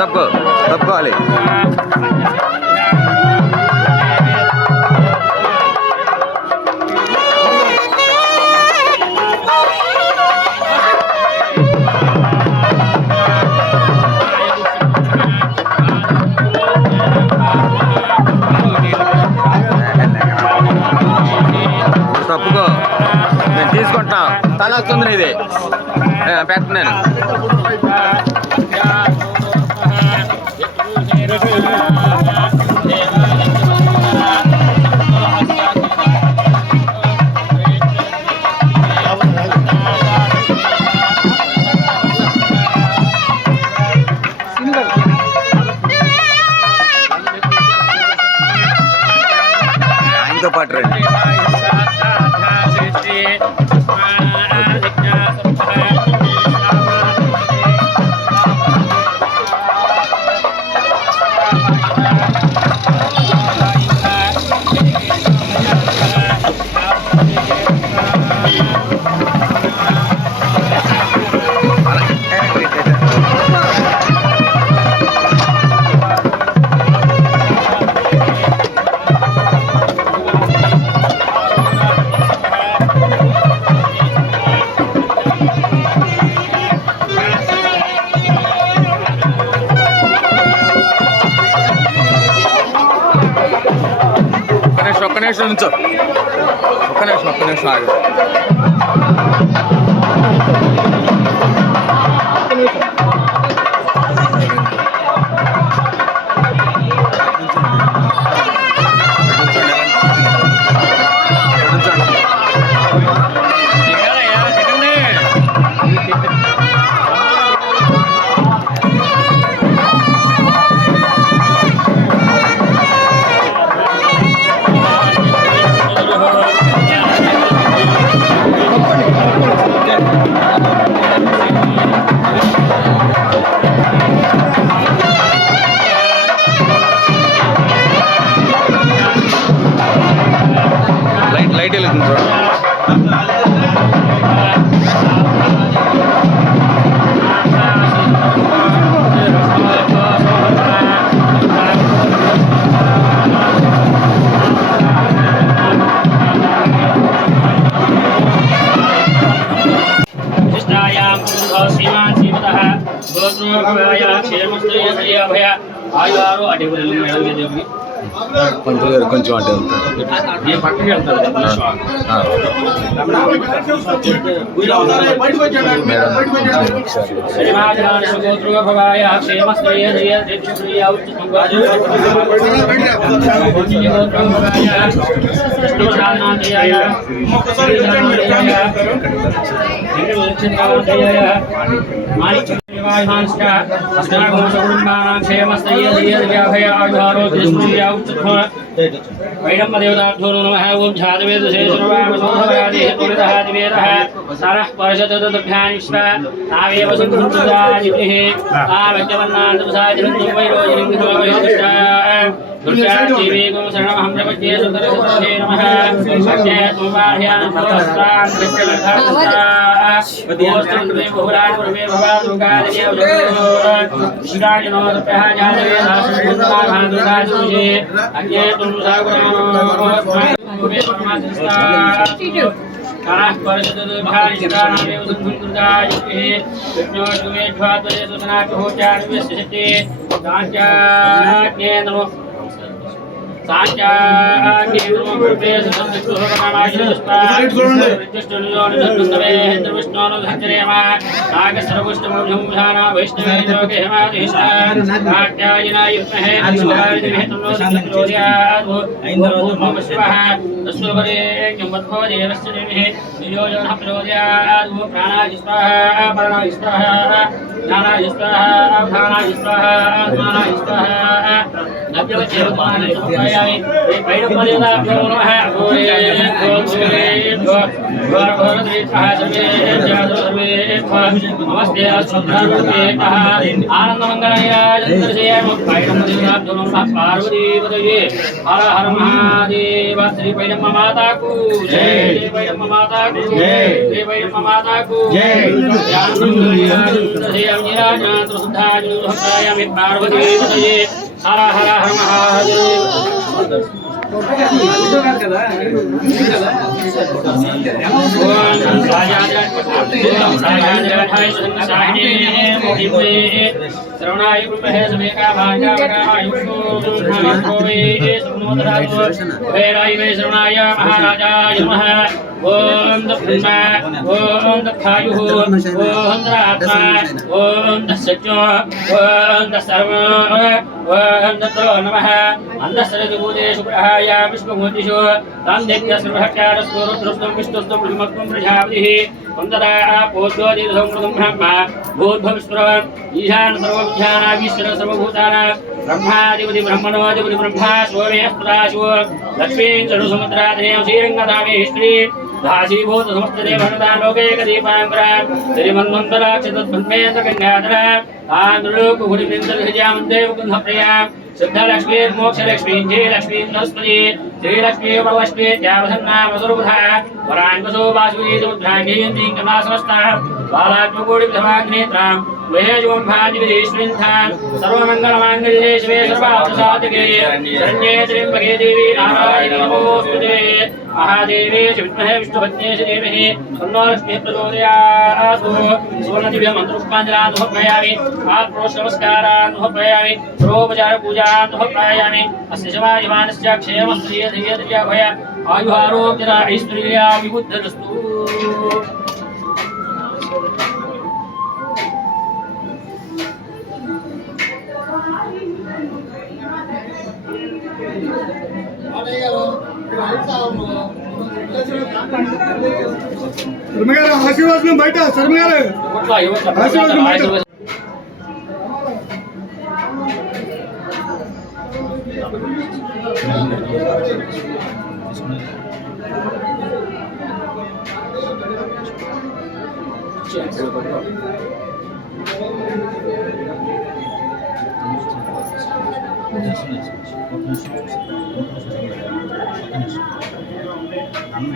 తప్పుకోవాలి. తప్పుకో, నేను తీసుకుంటా. తల వస్తుంది ఇది పెట్ట నేను. ఆయనతో పాటు రండి. ఒక్క నిమిషం నుంచో, ఒక్క నిమిషం ఆగు. లైట్ వెళ్తుంది చూడండి. కొంచెం అంటే वैडम्बदेवताभ्यो नमः। ओं झातवेदशेषर्वामसोहरादिवेदः सरः परशतदभ्यानि स्व तावेव संघुञ्चदादिभिः आवज्ञवन्नान्तसादिरन्तं वैरोजिनिङ्गोवैदष्टा दुर्गादेवीगो शरणमहं प्रपद्ये सुतरसते नमः। अग्ने त्वमाह्यान् सर्वस्तान् कृष्णलक्षास्ता वद्योस्तुमे बहुराजपुरमे भवा दुर्गादेवी श्रीराजनो तप्यः जातवेदासुन्दराः दुर्गासूजे अग्ने त्वं सागुणानो कारः परशतदभ्यानि स्तानामेव संघुञ्चदादिभिः विष्णोर्जुमेध्वात्वये सुतनाकहोचार्यस्य शक्ति साञ्चाज्ञे नमो हर हर महादेव श्री भैरव माता को जय, भैरव माता को जय, भैरव माता को जय। पार्वती हर हर हर महादेव। श्रवणाय ब्रह्महे समेका भागाय श्रवणाय महाराजाय नमः। ओम दत्तमा ओम दत्तायुः ओम दत्तात्मा ओम दत्सत्यो ओम दत्सर्व ओम दत्तो नमः। अंधसरजभूतेषु प्रहाय विष्णुभूतिषु तां देव्य सर्वहत्यारस्तु रुद्रस्तुं विष्णुस्तुं ब्रह्मत्वं प्रजापतिः तदा पोद्योतिसंवृतं ब्रह्म भूर्भविस्वरम् ईशान सर्वविद्यानामीश्वर सर्वभूतानां ब्रह्माधिपति ब्रह्मणोऽधिपति ब्रह्मा सोमेऽस्पदाशो लक्ष्मीं चरुसमुद्राधेयं श्रीरङ्गधामे स्त्री दासीभूत समस्तदेवनदा लोकैकदीपाङ्करा श्रीमन्वन्तराक्षतद्ब्रह्मेन्द्र गङ्गाधरा आन्द्रलोकभुरिमिन्द्रहृजामन्देवगन्धप्रिया सिद्धलक्ष्मी मोक्षलक्ष्मी जयलक्ष्मी सरस्वती श्रीलक्ष्मी वरलक्ष्मी त्यावधन्नामसुरबुधा वराङ्गसो वासुरी समुद्राङ्गीयन्तीं कमासमस्ता बालाज्ञकोटिप्रथमाग्नेत्रां महेशों भाजिविधीश्वरीन्थां सर्वमङ्गलमाङ्गल्ये शिवे सर्वार्थसाधके शरण्ये त्र्यम्बके देवी नारायणी नमोऽस्तुते महादेवी विद्महे विष्णुपत्नी धीमहि तन्नो लक्ष्मीः प्रचोदयात्। सुवर्णदिव्यमन्त्रोपमाञ्जलान् समर्पयामि आत्मनमस्कारान् समर्पयामि सर्वोपचारपूजान् समर्पयामि। अस्य समायमानस्य क्षेमश्रियधीयधीयभय आयुरारोग्यैश्वर्याभिवृद्धिरस्तु। आशीर्वाद में बैठा शर्मा आशीर्वाद में बैठा। I'm